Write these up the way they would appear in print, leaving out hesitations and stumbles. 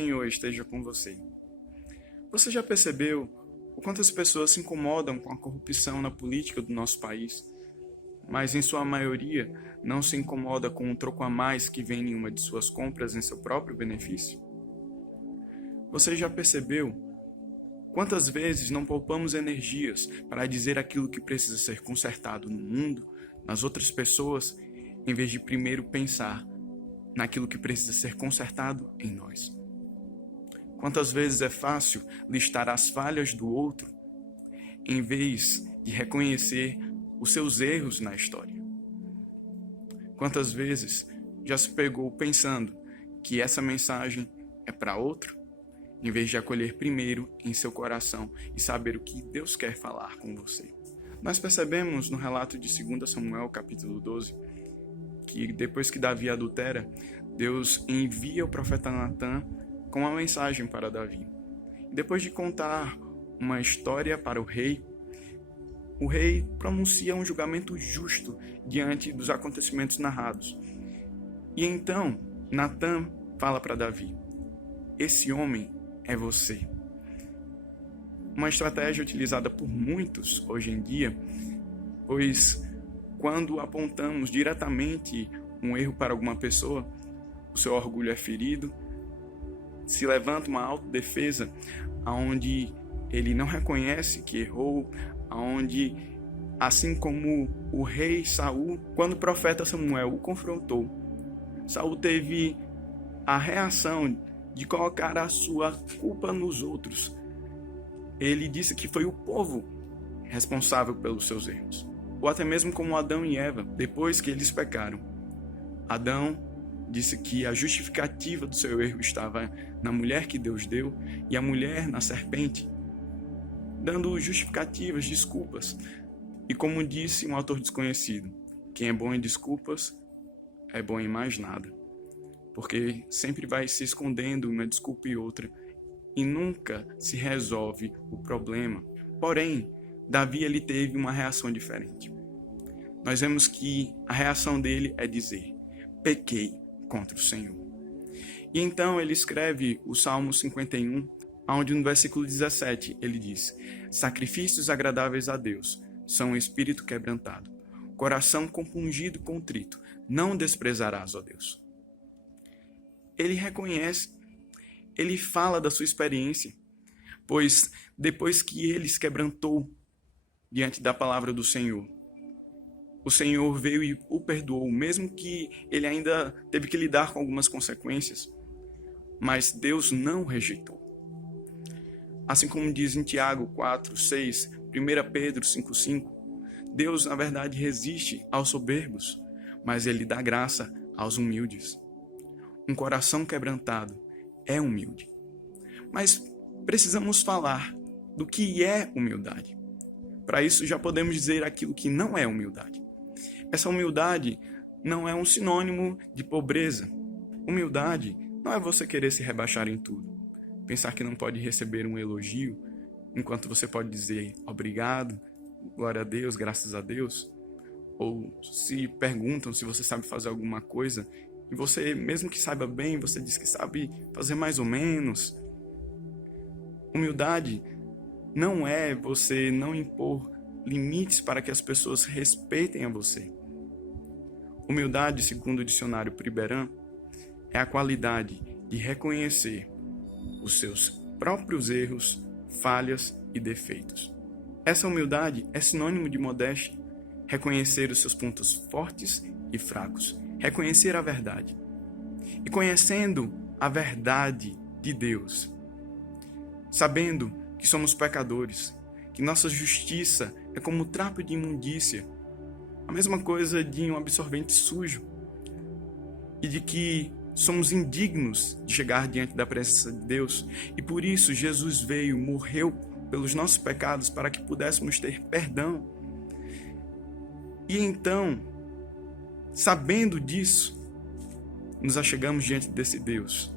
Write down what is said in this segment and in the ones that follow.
Senhor esteja com você. Você já percebeu o quanto as pessoas se incomodam com a corrupção na política do nosso país, mas em sua maioria não se incomoda com um troco a mais que vem em uma de suas compras em seu próprio benefício? Você já percebeu quantas vezes não poupamos energias para dizer aquilo que precisa ser consertado no mundo, nas outras pessoas, em vez de primeiro pensar naquilo que precisa ser consertado em nós? Quantas vezes é fácil listar as falhas do outro, em vez de reconhecer os seus erros na história? Quantas vezes já se pegou pensando que essa mensagem é para outro, em vez de acolher primeiro em seu coração e saber o que Deus quer falar com você? Nós percebemos no relato de 2 Samuel, capítulo 12, que depois que Davi adultera, Deus envia o profeta Natã com uma mensagem para Davi. Depois de contar uma história para o rei pronuncia um julgamento justo diante dos acontecimentos narrados. E então, Natã fala para Davi: esse homem é você. Uma estratégia utilizada por muitos hoje em dia, pois quando apontamos diretamente um erro para alguma pessoa, o seu orgulho é ferido, se levanta uma autodefesa onde ele não reconhece que errou, onde, assim como o rei Saul, quando o profeta Samuel o confrontou, Saul teve a reação de colocar a sua culpa nos outros. Ele disse que foi o povo responsável pelos seus erros. Ou até mesmo como Adão e Eva, depois que eles pecaram. Adão disse que a justificativa do seu erro estava na mulher que Deus deu e a mulher na serpente, dando justificativas, desculpas. E como disse um autor desconhecido, quem é bom em desculpas é bom em mais nada, porque sempre vai se escondendo uma desculpa e outra e nunca se resolve o problema. Porém, Davi ele teve uma reação diferente. Nós vemos que a reação dele é dizer: pequei contra o Senhor. E então ele escreve o Salmo 51, onde no versículo 17 ele diz: sacrifícios agradáveis a Deus são o espírito quebrantado, coração compungido e contrito, não desprezarás, ó Deus. Ele reconhece, ele fala da sua experiência, pois depois que ele se quebrantou diante da palavra do Senhor, o Senhor veio e o perdoou, mesmo que ele ainda teve que lidar com algumas consequências. Mas Deus não o rejeitou. Assim como diz em Tiago 4:6, 1 Pedro 5:5, Deus, na verdade, resiste aos soberbos, mas ele dá graça aos humildes. Um coração quebrantado é humilde. Mas precisamos falar do que é humildade. Para isso, já podemos dizer aquilo que não é humildade. Essa humildade não é um sinônimo de pobreza. Humildade não é você querer se rebaixar em tudo. Pensar que não pode receber um elogio, enquanto você pode dizer obrigado, glória a Deus, graças a Deus. Ou se perguntam se você sabe fazer alguma coisa, e você, mesmo que saiba bem, você diz que sabe fazer mais ou menos. Humildade não é você não impor limites para que as pessoas respeitem a você. Humildade, segundo o dicionário Priberan, é a qualidade de reconhecer os seus próprios erros, falhas e defeitos. Essa humildade é sinônimo de modéstia, reconhecer os seus pontos fortes e fracos, reconhecer a verdade. E conhecendo a verdade de Deus, sabendo que somos pecadores, que nossa justiça é como trapo de imundícia, a mesma coisa de um absorvente sujo, e de que somos indignos de chegar diante da presença de Deus, e por isso Jesus veio, morreu pelos nossos pecados para que pudéssemos ter perdão. E então, sabendo disso, nos achegamos diante desse Deus,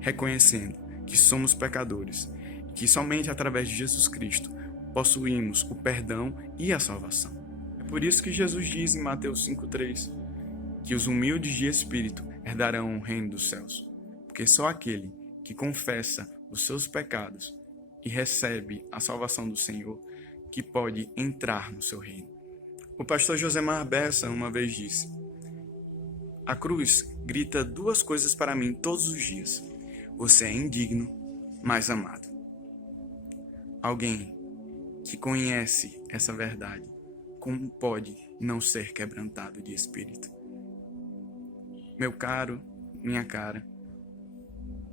reconhecendo que somos pecadores, e que somente através de Jesus Cristo possuímos o perdão e a salvação. É por isso que Jesus diz em Mateus 5:3 que os humildes de espírito herdarão o reino dos céus, porque só aquele que confessa os seus pecados e recebe a salvação do Senhor, que pode entrar no seu reino. O pastor Josemar Bessa uma vez disse: a cruz grita duas coisas para mim todos os dias: você é indigno, mas amado. Alguém que conhece essa verdade, como pode não ser quebrantado de espírito? Meu caro, minha cara,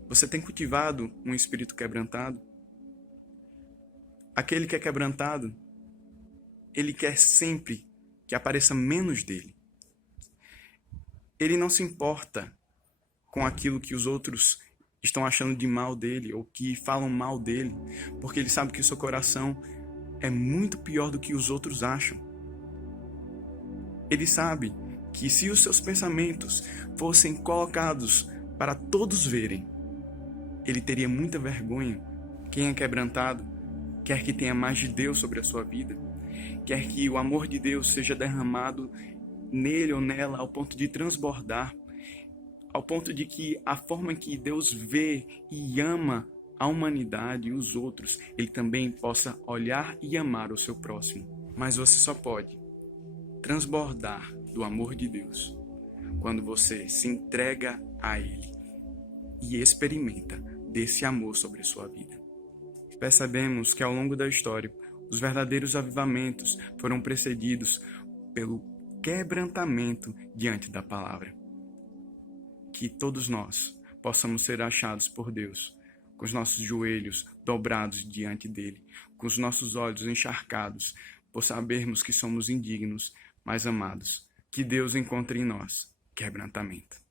você tem cultivado um espírito quebrantado? Aquele que é quebrantado, ele quer sempre que apareça menos dele. Ele não se importa com aquilo que os outros estão achando de mal dele ou que falam mal dele, porque ele sabe que o seu coração é muito pior do que os outros acham. Ele sabe que se os seus pensamentos fossem colocados para todos verem, ele teria muita vergonha. Quem é quebrantado quer que tenha mais de Deus sobre a sua vida, quer que o amor de Deus seja derramado nele ou nela ao ponto de transbordar, ao ponto de que a forma que Deus vê e ama a humanidade e os outros, ele também possa olhar e amar o seu próximo. Mas você só pode transbordar do amor de Deus quando você se entrega a Ele e experimenta desse amor sobre a sua vida. Percebemos que ao longo da história, os verdadeiros avivamentos foram precedidos pelo quebrantamento diante da palavra. Que todos nós possamos ser achados por Deus, com os nossos joelhos dobrados diante dele, com os nossos olhos encharcados, por sabermos que somos indignos, mas amados. Que Deus encontre em nós quebrantamento.